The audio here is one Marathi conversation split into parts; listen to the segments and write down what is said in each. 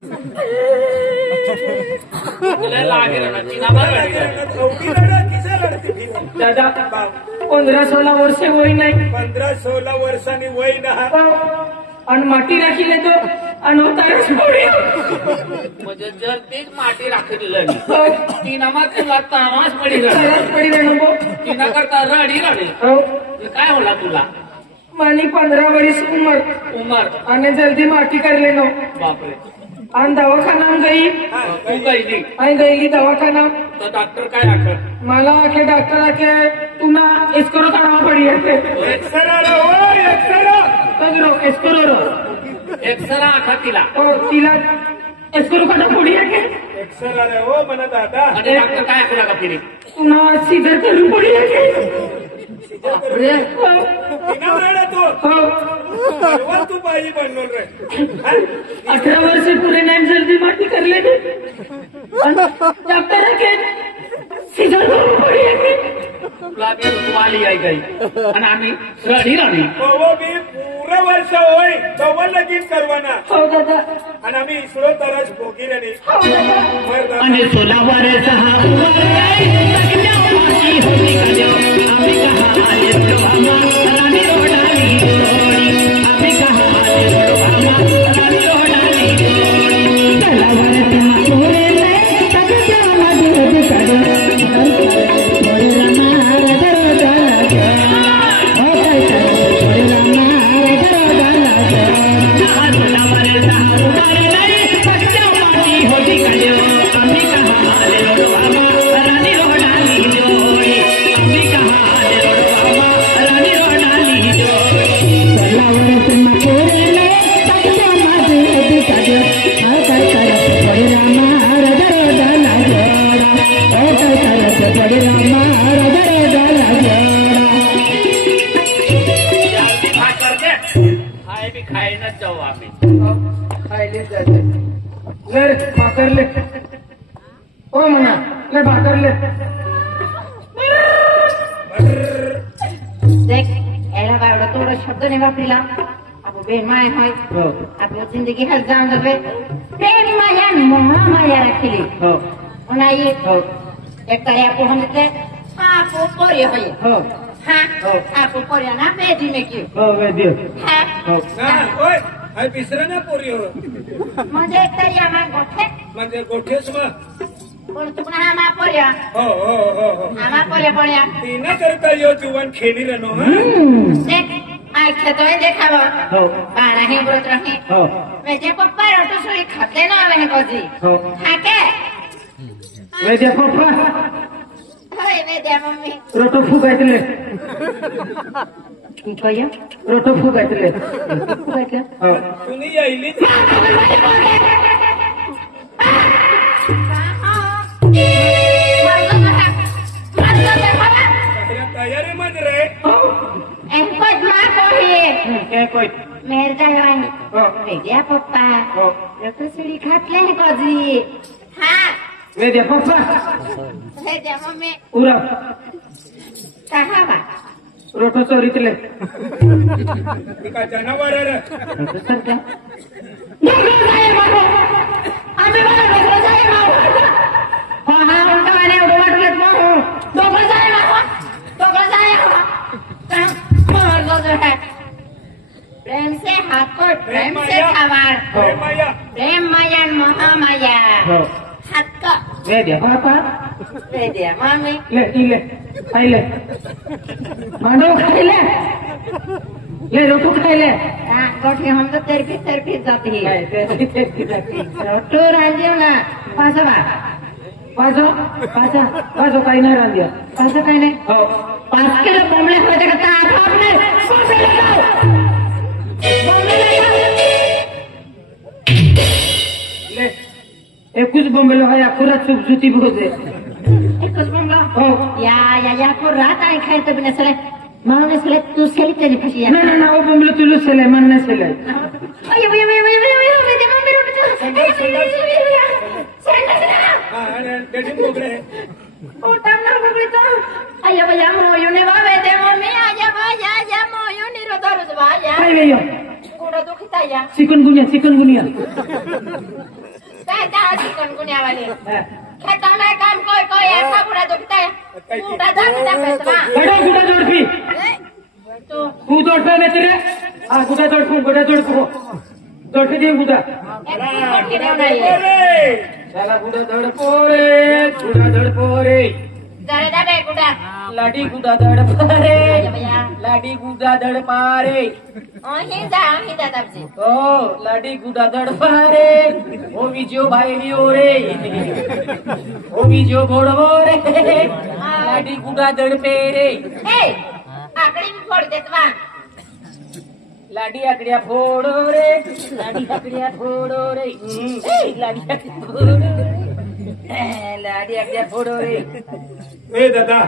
दादा 15-16 वर्ष वय नाही. 15-16 वर्षांनी वय ना आणि माटी राखीले तो अनवतारच पडे म्हणजे जर तेच माटी राखलेलं तिनामा तुला तामाच पडी नको तिना करता रडी काय होला तुला मानी 15 वर्ष उमर आणि जल्दी माटी करले नो बापरे आणि दवाखाना गई तू गईली आणि गईली दवाखाना तर डॉक्टर काय आखर मला आखे डॉक्टर आखे तुना एस्करो काढावा पडी एक्सरा आखा तिला तिला एस्करो काढा पडी आखे एक्सरा रे हो म्हणा दादा आणि डॉक्टर काय आखला का फिरी तुना सीधर करू पडी आखे तू बाई बनलो रे 18 वर्ष पुरे नाही जल्दी माटी करले डॉक्टर आखे सीधर करू पडी आखे तुला बी वाली आई गई आणि आम्ही रडी राणी हो बी पूर्ण वर्ष होय तेव्हा लगीन करवाना हो दादा आणि आम्ही इसरो तरच भोगील आणि आणि 16 वर्ष खायलाच जाऊ आम्ही खायले जाते लर भाकरले हो म्हणा लर भाकरले देख याला बावडा थोडा शब्द नाही वापरीला आपण बेन माय होय आपली जिंदगी हल जाऊन जाते प्रेम माया महामाया राखली नाही एक तरी आपण म्हणते आपो पर्य होय हाँ आपको परियाना बेटी में क्यों हो वेदी हाँ ओय हाय पिसरा ना पोरी हो म्हणजे एक तरी आम्हा गोठे म्हणजे गोठेस मग पण तुकना आम्हा पर्या हो आम्हा पर्या पर्या तिना करता यो जुवान खेळी रनो हा देख आय खेतोय देखावा बारा ही बोलत रही वेजे पप्पा रोटी सुई खाते ना आवे कोजी खाके वेदी पप्पा होय वेद्या मम्मी रोटो फुगायतले कया रोटो फुगायतले तुम्ही यायली तयारी मध्ये रे मेर जायवानी वेद्या पप्पा रोटी सुई खातले कोजी हाँ वेद्या पप्पा वेद्या मम्मी उरा कहा बा रोटो चोरीतले का जनावर रे आम्ही मला डोकं जाय माऊ हा उलटा वाले वाटलं माऊ डोकं जाय माऊ डोकं जाय मार दो जो है प्रेम से हाथ को प्रेम से खावार प्रेम माया महामाया हाथ का वेद्या पापा वेद्या मम्मी ले इले खाइले मांडो खाइले ले रोटो खाइले हाँ गोठी हम तो तेरपी जाती है रोटो रांधियो ना पासा बा पासो काही नाही रांधिया पासा काही नाही हो 5 किलो बोंबले होते का आपने बोंबले ले एकूच बोंबेलो हाय अखुरात सुटी भोजे एकच बोंबला हो या को रात आई खाए तो बिना सले माँ ने सले तू सली तेरी फसी है ना वो बोंबेलो तुलू सले मन ने सले ओए मेरे मम्मी रोटी तो हा डेडी मोगळे ओ टांगा बोंबले तो अय्या भैया मोयो ने वावे दे मम्मी आजा मोयो नि रो दरज वाया काय वेयो कुडो बुरा दुखता या चिकनगुनिया काय त्या चिकनगुनिया वाले खेता में काम कोई ऐसा बुरा दुखता है पूरा दर्द पैसा गुड़ा जोड़पी तो तू जोड़पे में तेरे हाँ गुड़ा जोड़पू जोड़पे दिए गुड़ा चला गुड़ा दड़पो रे जरा गुड़ा लाडी गुड़ा दड़पा रे ही जा तब से ओ लाडी गुड़ा दड़पा रे ओ विजयो भाई लियो रे ओ विजयो घोड़वो रे लाडी गुड़ा दड़पे रे आकड़ी भी फोड़ देत बा लाडी आकड़िया फोड़ो रे लाडी आकड़िया फोड़ो रे लाडी आकड़िया फोड़ो रे ए दादा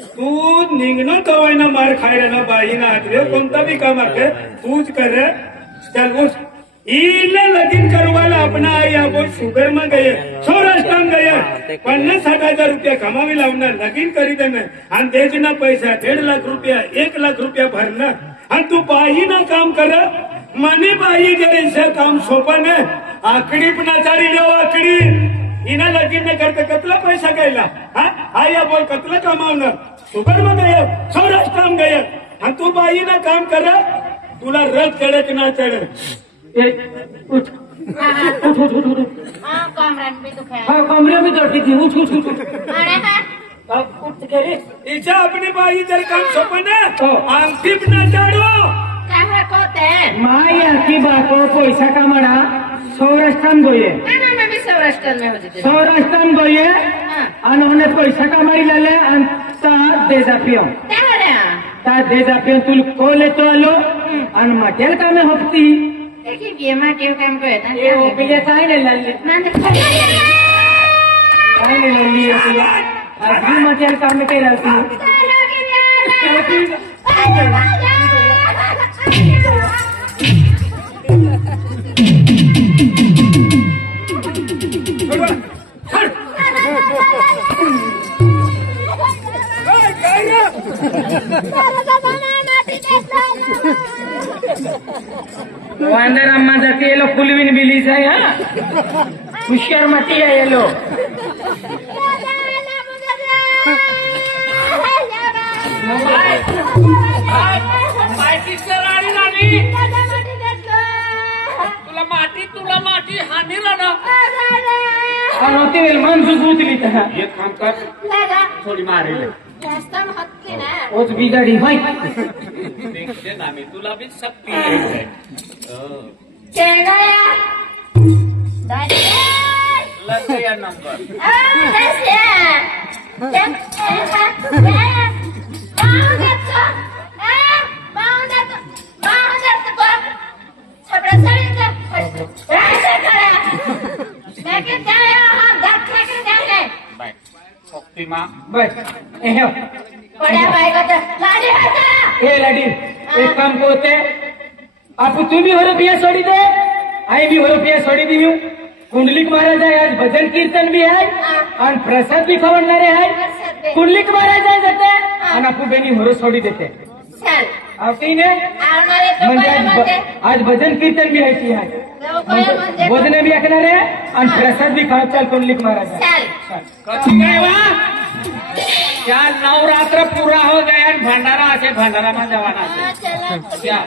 तू निघणं कवायना मार खायला ना बाई ना रे कोणता भी काम आहे तूच कर रे चल उस ईला लगीन करवायला अपना आई आपण शुगर में गए सौराष्ट्र में गए 50-60 रुपया कमावी लावणार लगीन करी देणं आणि द्यायचे पैसा 1.5 लाख रुपया 1 लाख रुपया भरणं आणि तू बाई ना काम कर मनी बाई जरा काम सोपं न आकडी पण आचारी जाऊ आकडी इना लगीन न करता कतला पैसा गायला हा या बोल कतला कमावणार शुगर में गए सौराष्ट्र में गए आणि तू बाई ना काम कर तुला रथ चढत ना चढ उठ कमरा में दुखा हाँ कमरे में बैठी थी उठ अरे अब उठ करे इच्छा अपनी बाई जर काम सोपं न अंगठी ना चाडो काय होते माई आखी बाको पैसा कमाना सौराष्ट्र गोये मैं भी सौराष्ट्र में होती सौराष्ट्र गोये आणि उन्हें पैसा कमाई लाले आणि ता दे जापियो ता दे जापियो तुल को लेतो आलो आणि मटेल कामे होती देखिए गेमा केव काम करता ये ओपिले काय नाही लाली काय नाही लाली ओपिले आज मटेल कामे केला होती वांदर अम्मा जाते ये लोग फुलविन बिलीज है हाँ हुशियार मती है ये लोग तुला माटी हानी ना होती वेल मन सुबूतली था ये काम कर थोड़ी मारे ले ओच बिगाड़ी भाई देखते ना मी तुला भी शक्ती आहे लग गया नंबर शक्ती माँ बस ए लाडी एक काम करते आप तू भी हो रुपया छोड़ी दे आई भी हो रुपया छोड़ी दी हूँ कुंडलिक महाराज है आज भजन कीर्तन भी है और प्रसाद भी खवड़नारे है कुंडलिक महाराज है जाते और आपको बेनी हो छोड़ी देते आपकी ने आज भजन कीर्तन भी है भोजन भी आखना रे और प्रसाद भी खाओ चल कुंडलिक महाराज क्या नवरात्र पूरा हो गया भंडारा से भंडारा में जवाना से क्या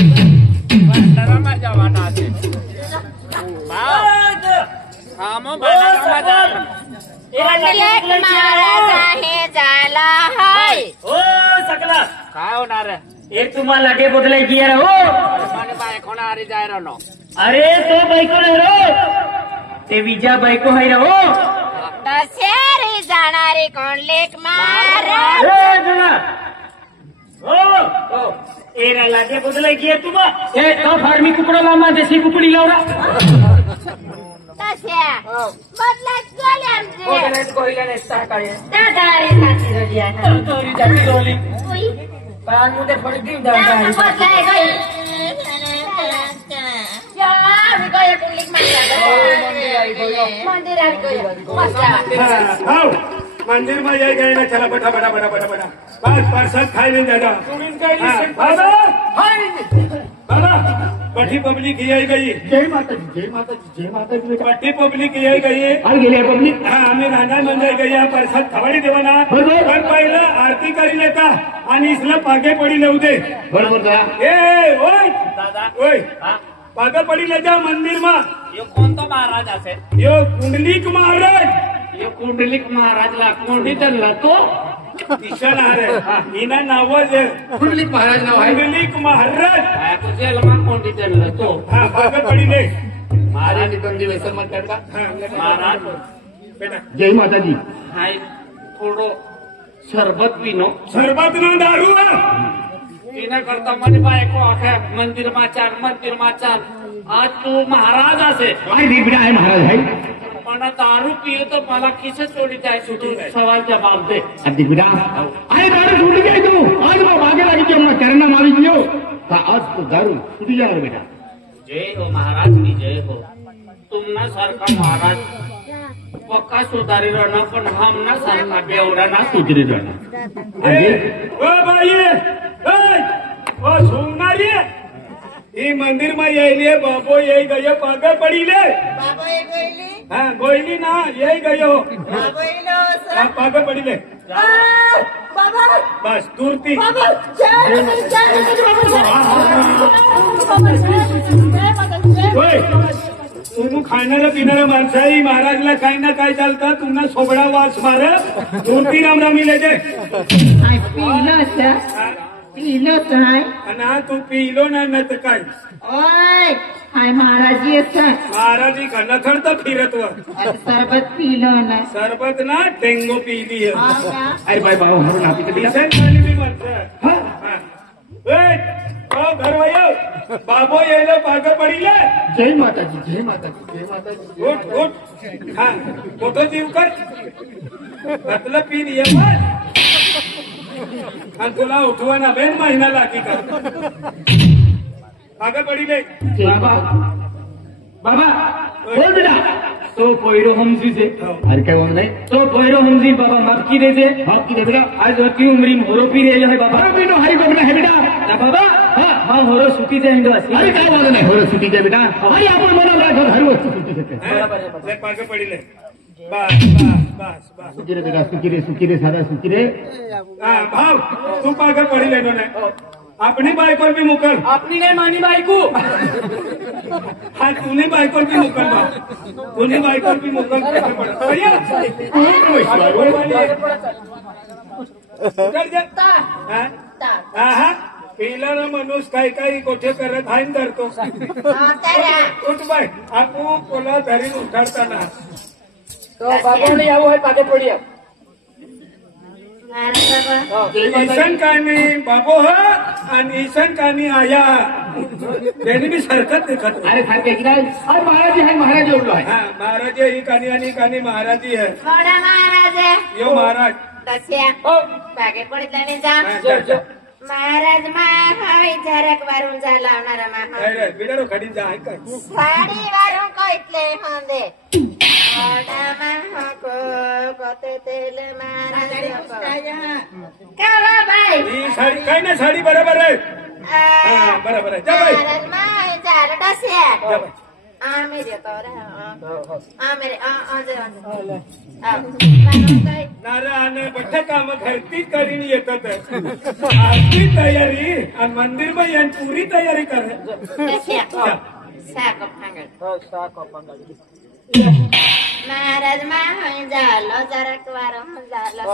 भंडारा में जवाना से हम काय होणार एक तुम्हाला लाटे बदलाय की यार हो बायको होणार जाय रो अरे तो बायको नाही रो ते विजा बायको आहे रो दशेरी जाणारी कोण लेख मार एरा लाटे बदलाय की तुम्हा ए तो फार्मी कुकड़ा लामा देसी कुकड़ी लावरा बदलाच गोले आमचे बदलाच गोईला नेस्ता काय दादारी साथी रडिया तोरी जाती रोली पान मुदे पडती दादा बदलाय गई આવી ગયો કુંડલીક મંદિર આવી ગયો મસ્ત आओ मंदिर में जाए गए ना चला बटा बटा बटा बटा बटा बस प्रसाद खाई नहीं दादा बाबा बाबा बठी पब्लिक आई गई जय माता जी जय माता जी जय माता जी बेटा बठी पब्लिक आई गई अरे गेले पब्लिक हा आम्ही रांगा मंदिर गया प्रसाद खवाडी देवाना बरोबर. पण पहिलं आरती करी लेता आणि इसला पागे पडी लेऊ दे बरोबर का ए ओय दादा ओय हा पागे पडी ले जा मंदिर में यो कोणतो महाराज असेल यो कुंडलिक महाराज यो कुंडलिक महाराजला कोंडी धरला तो दिशा आहे हिना नाव जे कुंडलिक महाराज नाव आहे कुंडलिक महाराज जेलमा कोंडी धरला तो हा पागे पडी ले महाराज बंदी व्यसन म्हणतात का हा, महाराज बेटा जय माता जी हाय थोडो सरबत पिनो सरबत ना दारू हा. पिना करता મને બાયકો આખા મંદિરમાં ચાલ आज तू महाराज असे काय बिगडा आहे महाराज आहे पण दारू पियो तो मला खिसे सोडी जाय सुटू सवाल जवाब दे अरे बिगडा अरे दारू छूट गई तू आज वो भागे लगी जो मैं करना मारी दियो तो आज तो दारू छूट जा बेटा जय हो महाराज की जय हो तुमना सारखा महाराज पक्का सुधारी रहना पण हमना सारखा बेवडा ना सुधरी रहना ए, ओ बाई ए, ओ सोमनारी ही मंदिर में येली बाबो यही गयो पागे पड़ी ले બાબો એ ગયેલી हाँ गोयली ना यही गयो બાબો એનો हाँ, पागे पड़ी ले બાબા बस दूरती બાબા જય માતાજી ओय तुम्ही खाणारा पिणारा माणसं आहे महाराजला काही ना काय चालतं तुम्हाला सोबडा वास मार दूरती रामरामी ले जे પીલો થાય आणि हा तू पिलो ना न तर काय ઓય હાય મહારાજી છે महाराजी घनथड तर फिरत व સરબત પીલો ને सरबत ना डेंगो पिली आहे अरे बाय बाबा म्हणून आपली तर बिगडा दिसन झाली मी माणसं हा. ए, ओ घरवायो बाबो येलो पागे पडिले जय माता जी जय माता जी जय माता जी उठ उठ हा मोठं जीव कर घातलं पीन ये पण आणि तुला उठवाना बेन महिना लागी का पागे पडिले बाबा बाबा बोल बेटा तो पोयरो हमजी से अरे काय बोल नाही तो पोयरो हमजी बाबा माफ की दे हाँ की बेटा आज होती उमरी होरो पी रे है बाबा अरे बिनो हरी बघना है बेटा ना बाबा हाँ होरो सुटी जे हिंदू असी अरे काय बोल नाही हो सुटीच्या बेटा अरे आपण मनात राखो हर वस्तू सुटी शकते ले पागे पडिले बस बस बस बस सुकी रे बेटा सुकी रे साधा सुकी रे हा भाव तू पागे पडिले नो नाही अपनी बायकोर भी मुकल अपनी नहीं मानी बाईकू हा तुने बायकोर भी मुकल बा तुने बायकोर भी मुकल भैया उतर जा हा हा पिला ना माणूस काही काही गोठे करत आहे न धरतो उठ बाय आपू कोला धरी उठाडताना तो बाबा ने आવો है पाके पड़िया ईशन कानी बाबो ह आणि ईशन कानी आया त्यांनी मी सरकत देखत अरे सांगते की नाही अरे महाराज आहे महाराज एवढं आहे हा महाराज ही कानी आणि कानी महाराजी है મોડા મહારાજે यो महाराज દસ્યા પાકે પડી તને જા हा, जा, जा. મહારાજ માં હવે જરાક વારું જા લાવનારા માં काय रे बिडारो खडी जा ऐका સાડી વારું કોઈટલે હોંદે મોડા માં હકો કોતે તેલ મહારાજ કાવા ભાઈ ही साडी काय ना साडी बरोबर आहे हा बरोबर आहे जा बाई મહારાજ માં जार દસ્યા जा बाई मेरे तो रे मेरे आजे नारायण बठ्ठे काम घरती करीन येतात आपली तयारी आणि मंदिर में यान पूरी तयारी कर महाराज मा झालो जरा वारं झालं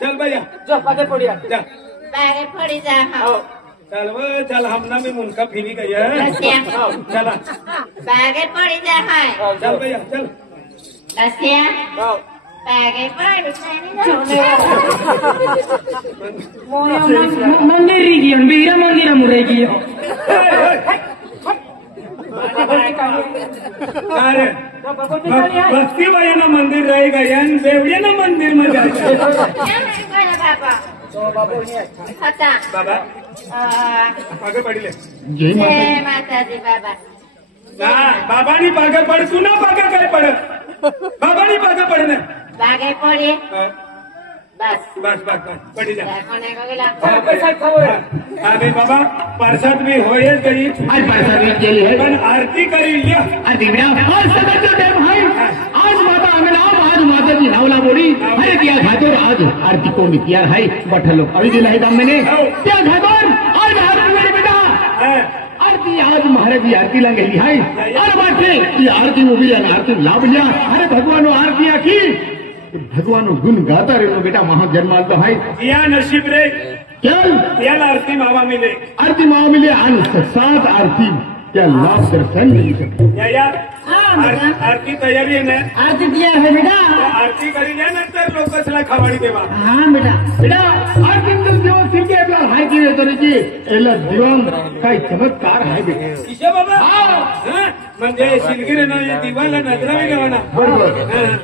चल भैया जो पाके पड़िया जा बागे पडी जा चल वो चल हमना में मुनका फिरी गई है चला बागे पडी जा हाय चल भैया चल दस्या बागे पडी मंदिर गी बीरा मंदिर मुरे गी अरे भक्ती बाईना मंदिर रहेगा यान बेवड़िया मंदिर में जायचं बाबा होता बाबा आगे पडिले जय माता जय माताजी बाबा बाबानी पागा पड तू ना पागा काय पड बाबानी पागा पड ना बागे पडे बस बस बस बस पडी जा कोणे गेला पैसा खबर अरे बाबा प्रसाद भी होयच गई आज प्रसाद भी केली है पण आरती करी लिया आरती में आज सगळं टाइम आहे आज माता आम्ही आज माताची नावला बोली अरे त्या घातोर आज आरती कोणी किया है बठलो अभी दिला है दामने त्या घातोर आज आरती मेरे बेटा आरती आज महाराज आरतीला गेली आहे अरे बाटे ती आरती उभी आहे आरती लाभ लिया अरे भगवान आरती आखी भगवान गुण गाता रे बेटा महाजन्माल तो है या नशीब रे चल याला आरती मावा मिले आरती माव मिले आणि 7 आरती त्या लाभ दर्शन मिली शकते या आरती तयारी आहे ना आरती दिया है बेटा आरती करी द्या नंतर लोकसला खवाडी देवा हाँ बेटा बेटा आरती जेव्हा सिरके आपल्याला माहिती येतो की याला दिवाण काही चमत्कार आहे बेटा किशे बाबा म्हणजे शिलगिरीनं दिवाला नजरा वेगळा बरोबर